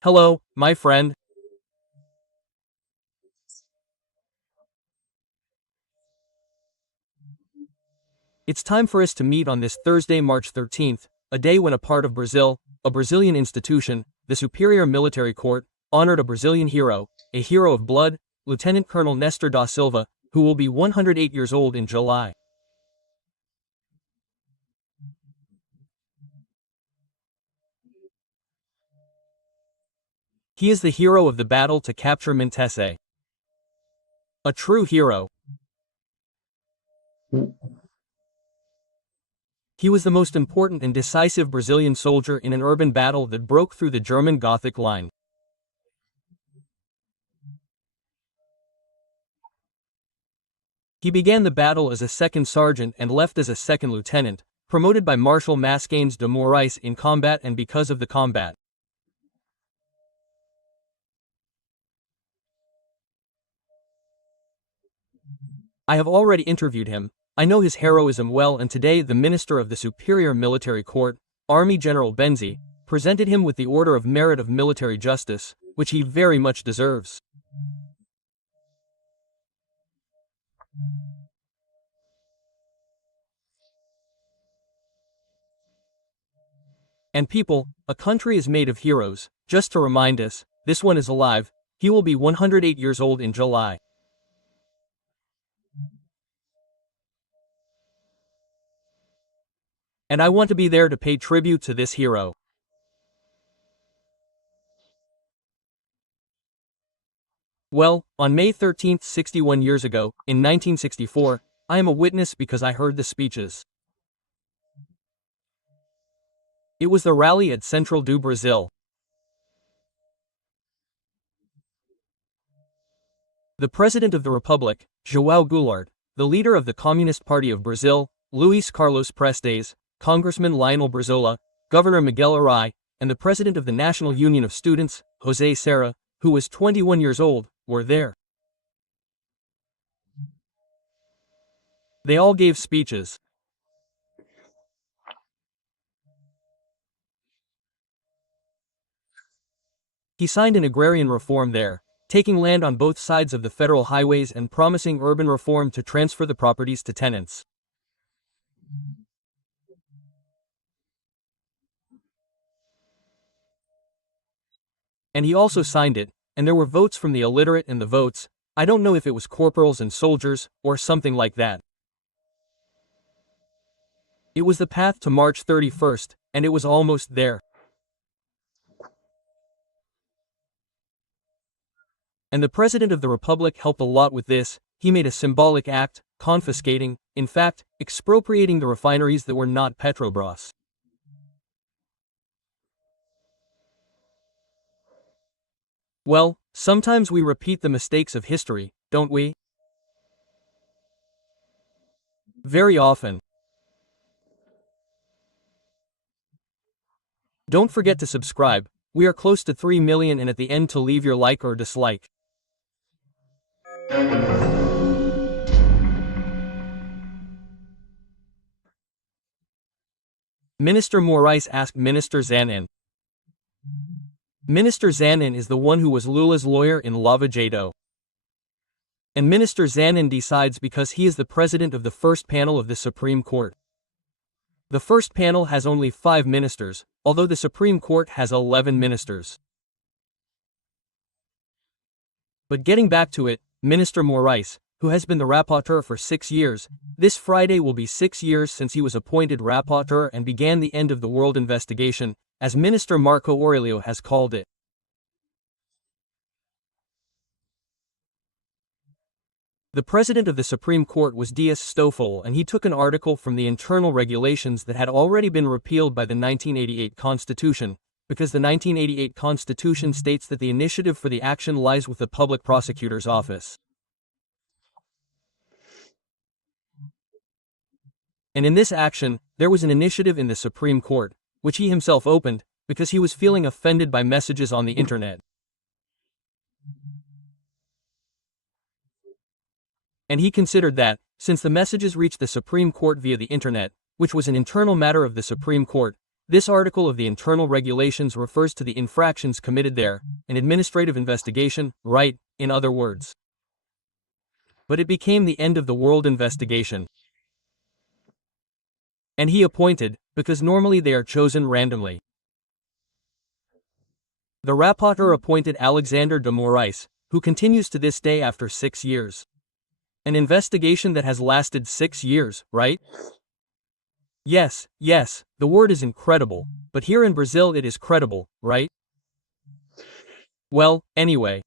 Hello, my friend. It's time for us to meet on this Thursday, March 13th, a day when a part of Brazil, a Brazilian institution, the Superior Military Court, honored a Brazilian hero, a hero of blood, Lieutenant Colonel Nestor da Silva, who will be 108 years old in July. He is the hero of the battle to capture Mintese. A true hero. He was the most important and decisive Brazilian soldier in an urban battle that broke through the German Gothic line. He began the battle as a second sergeant and left as a second lieutenant, promoted by Marshal Mascarenhas de Moraes in combat and because of the combat. I have already interviewed him. I know his heroism well, and today the Minister of the Superior Military Court, Army General Benzi, presented him with the Order of Merit of Military Justice, which he very much deserves. And people, a country is made of heroes. Just to remind us, this one is alive. He will be 108 years old in July. And I want to be there to pay tribute to this hero. Well, on May 13th, 61 years ago, in 1964, I am a witness because I heard the speeches. It was the rally at Central do Brasil. The President of the Republic, João Goulart, the leader of the Communist Party of Brazil, Luís Carlos Prestes, Congressman Lionel Brizola, Governor Miguel Arai, and the President of the National Union of Students, José Serra, who was 21 years old, were there. They all gave speeches. He signed an agrarian reform there, taking land on both sides of the federal highways and promising urban reform to transfer the properties to tenants. And he also signed it, and there were votes from the illiterate and the votes, I don't know if it was corporals and soldiers, or something like that. It was the path to March 31st, and it was almost there. And the President of the Republic helped a lot with this. He made a symbolic act, confiscating, in fact, expropriating the refineries that were not Petrobras. Well, sometimes we repeat the mistakes of history, don't we? Very often. Don't forget to subscribe. We are close to 3 million, and at the end to leave your like or dislike. Minister Moraes asked Minister Zanin. Minister Zanin is the one who was Lula's lawyer in Lava Jato. And Minister Zanin decides because he is the president of the first panel of the Supreme Court. The first panel has only 5 ministers, although the Supreme Court has 11 ministers. But getting back to it, Minister Moraes, who has been the rapporteur for 6 years, this Friday will be 6 years since he was appointed rapporteur and began the end of the world investigation, as Minister Marco Aurelio has called it. The president of the Supreme Court was Dias Stoffel, and he took an article from the internal regulations that had already been repealed by the 1988 Constitution, because the 1988 Constitution states that the initiative for the action lies with the Public Prosecutor's Office. And in this action, there was an initiative in the Supreme Court, which he himself opened, because he was feeling offended by messages on the internet. And he considered that, since the messages reached the Supreme Court via the internet, which was an internal matter of the Supreme Court, This article of the internal regulations refers to the infractions committed there, an administrative investigation, right, in other words. But it became the end of the world investigation. And he appointed, because normally they are chosen randomly. The rapporteur appointed Alexandre de Moraes, who continues to this day after 6 years. An investigation that has lasted 6 years, right? Yes, the word is incredible, but here in Brazil it is credible, right? Well, anyway.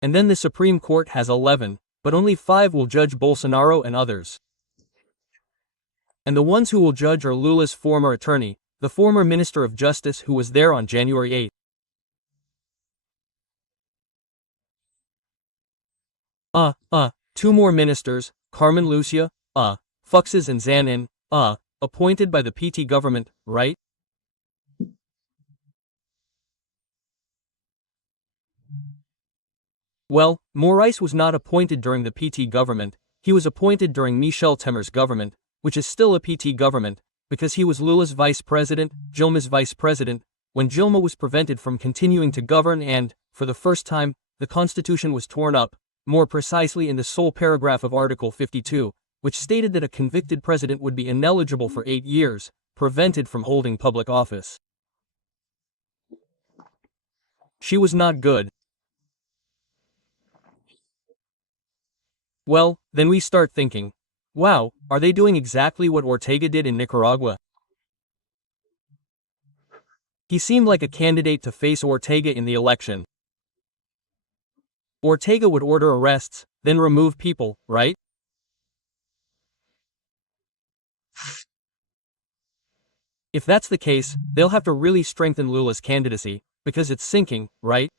And then the Supreme Court has 11, but only 5 will judge Bolsonaro and others. And the ones who will judge are Lula's former attorney, the former Minister of Justice who was there on January 8. 2 more ministers, Carmen Lucia, Fuxes and Zanin, appointed by the PT government, right? Well, Moraes was not appointed during the PT government, he was appointed during Michel Temer's government, which is still a PT government, because he was Lula's vice president, Dilma's vice president, when Dilma was prevented from continuing to govern and, for the first time, the constitution was torn up, more precisely in the sole paragraph of Article 52, which stated that a convicted president would be ineligible for 8 years, prevented from holding public office. She was not good. Well, then we start thinking, wow, are they doing exactly what Ortega did in Nicaragua? He seemed like a candidate to face Ortega in the election. Ortega would order arrests, then remove people, right? If that's the case, they'll have to really strengthen Lula's candidacy, because it's sinking, right?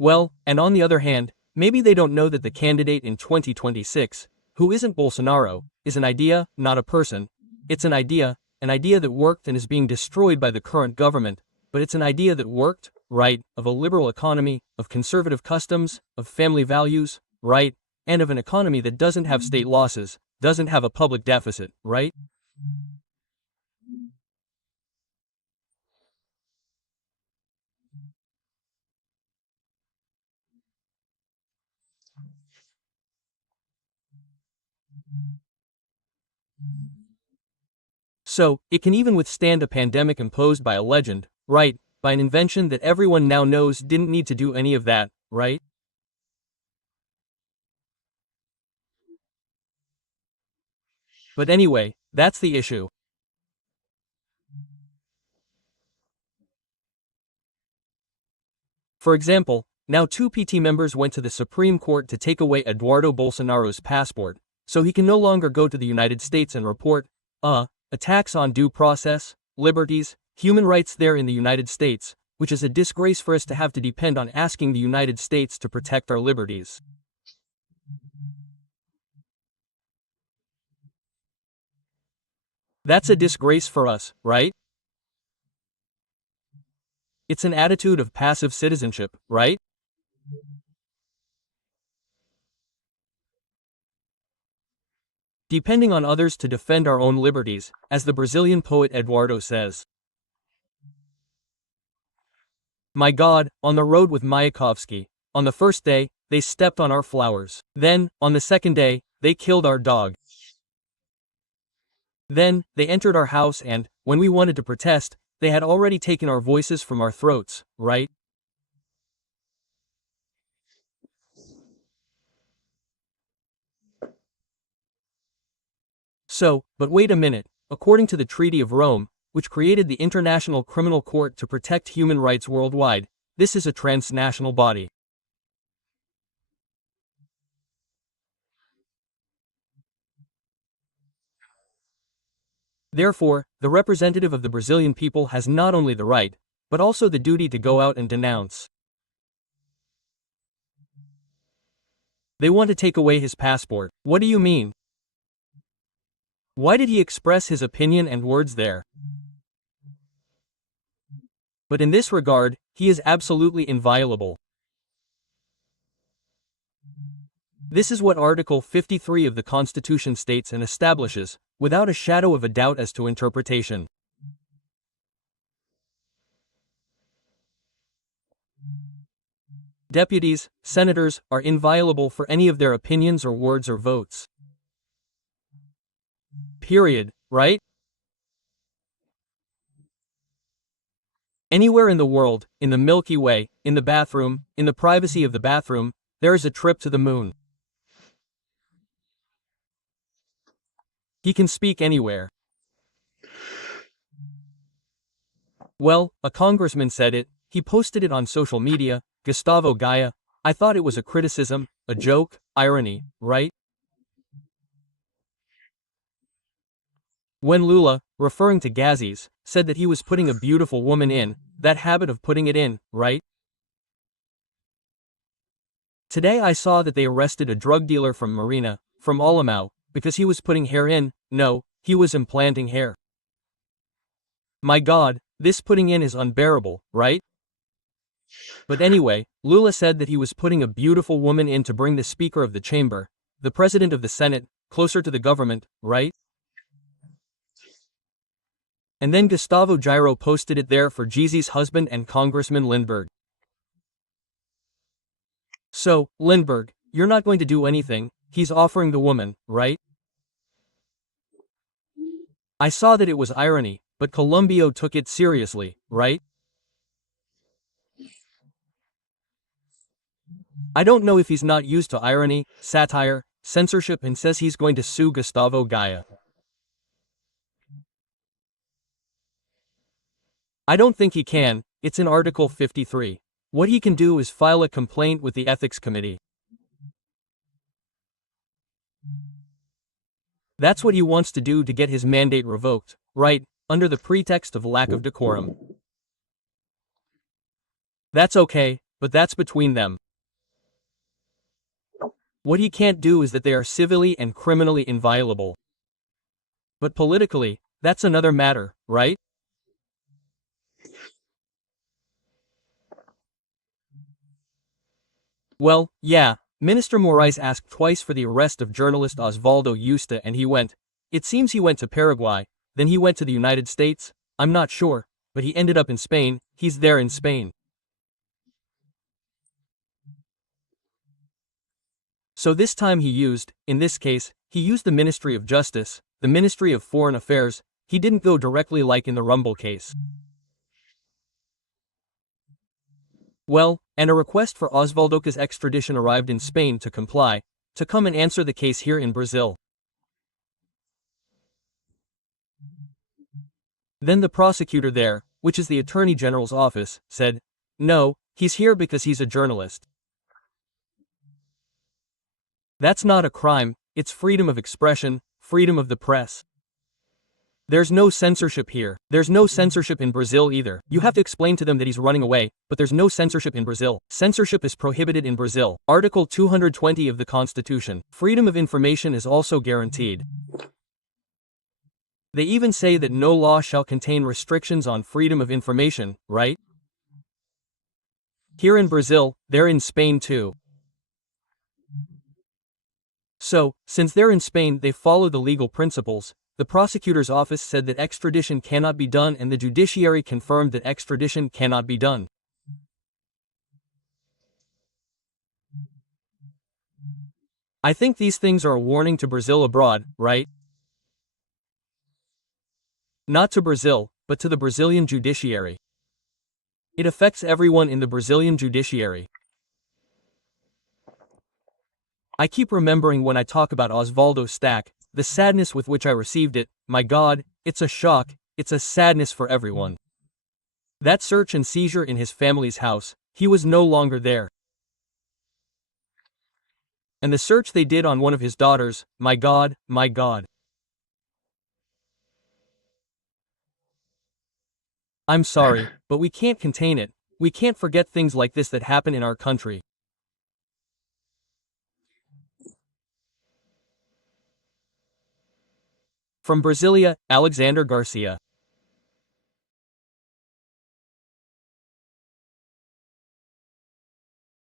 Well, and on the other hand, maybe they don't know that the candidate in 2026, who isn't Bolsonaro, is an idea, not a person. It's an idea that worked and is being destroyed by the current government, but it's an idea that worked, right, of a liberal economy, of conservative customs, of family values, right, and of an economy that doesn't have state losses, doesn't have a public deficit, right? So, it can even withstand a pandemic imposed by a legend, right, by an invention that everyone now knows didn't need to do any of that, right? But anyway, that's the issue. For example, now 2 PT members went to the Supreme Court to take away Eduardo Bolsonaro's passport, so he can no longer go to the United States and report, attacks on due process, liberties, human rights there in the United States, which is a disgrace for us to have to depend on asking the United States to protect our liberties. That's a disgrace for us, right? It's an attitude of passive citizenship, right? Depending on others to defend our own liberties, as the Brazilian poet Eduardo says. My God, on the road with Mayakovsky, on the first day, they stepped on our flowers. Then, on the second day, they killed our dog. Then, they entered our house and, when we wanted to protest, they had already taken our voices from our throats, right? So, but wait a minute, according to the Treaty of Rome, which created the International Criminal Court to protect human rights worldwide, this is a transnational body. Therefore, the representative of the Brazilian people has not only the right, but also the duty to go out and denounce. They want to take away his passport. What do you mean? Why did he express his opinion and words there? But in this regard, he is absolutely inviolable. This is what Article 53 of the Constitution states and establishes, without a shadow of a doubt as to interpretation. Deputies, senators, are inviolable for any of their opinions or words or votes. Period, right? Anywhere in the world, in the Milky Way, in the bathroom, in the privacy of the bathroom, there is a trip to the moon. He can speak anywhere. Well, a congressman said it, he posted it on social media, Gustavo Gaia. I thought it was a criticism, a joke, irony, right? When Lula, referring to Gazis, said that he was putting a beautiful woman in, that habit of putting it in, right? Today I saw that they arrested a drug dealer from Marina, from Alamao, because he was putting hair in, no, he was implanting hair. My God, this putting in is unbearable, right? But anyway, Lula said that he was putting a beautiful woman in to bring the Speaker of the Chamber, the President of the Senate, closer to the government, right? And then Gustavo Giro posted it there for Jeezy's husband and Congressman Lindbergh. So, Lindbergh, you're not going to do anything, he's offering the woman, right? I saw that it was irony, but Colombio took it seriously, right? I don't know if he's not used to irony, satire, censorship and says he's going to sue Gustavo Gaia. I don't think he can, it's in Article 53. What he can do is file a complaint with the Ethics Committee. That's what he wants to do to get his mandate revoked, right, under the pretext of lack of decorum. That's okay, but that's between them. What he can't do is that they are civilly and criminally inviolable. But politically, that's another matter, right? Well, yeah, Minister Moraes asked twice for the arrest of journalist Osvaldo Yusta and he went. It seems he went to Paraguay, then he went to the United States, I'm not sure, but he ended up in Spain, he's there in Spain. So this time in this case, he used the Ministry of Justice, the Ministry of Foreign Affairs, he didn't go directly like in the Rumble case. Well, and a request for Osvaldo's extradition arrived in Spain to comply, to come and answer the case here in Brazil. Then the prosecutor there, which is the Attorney General's office, said, no, he's here because he's a journalist. That's not a crime, it's freedom of expression, freedom of the press. There's no censorship here. There's no censorship in Brazil either. You have to explain to them that he's running away, but there's no censorship in Brazil. Censorship is prohibited in Brazil. Article 220 of the Constitution. Freedom of information is also guaranteed. They even say that no law shall contain restrictions on freedom of information, right? Here in Brazil, they're in Spain too. So, since they're in Spain, they follow the legal principles. The prosecutor's office said that extradition cannot be done and the judiciary confirmed that extradition cannot be done. I think these things are a warning to Brazil abroad, right? Not to Brazil, but to the Brazilian judiciary. It affects everyone in the Brazilian judiciary. I keep remembering when I talk about Osvaldo's stack, the sadness with which I received it, my God, it's a shock, it's a sadness for everyone. That search and seizure in his family's house, he was no longer there. And the search they did on one of his daughters, my God, my God. I'm sorry, but we can't contain it. We can't forget things like this that happen in our country. From Brasilia, Alexandre Garcia.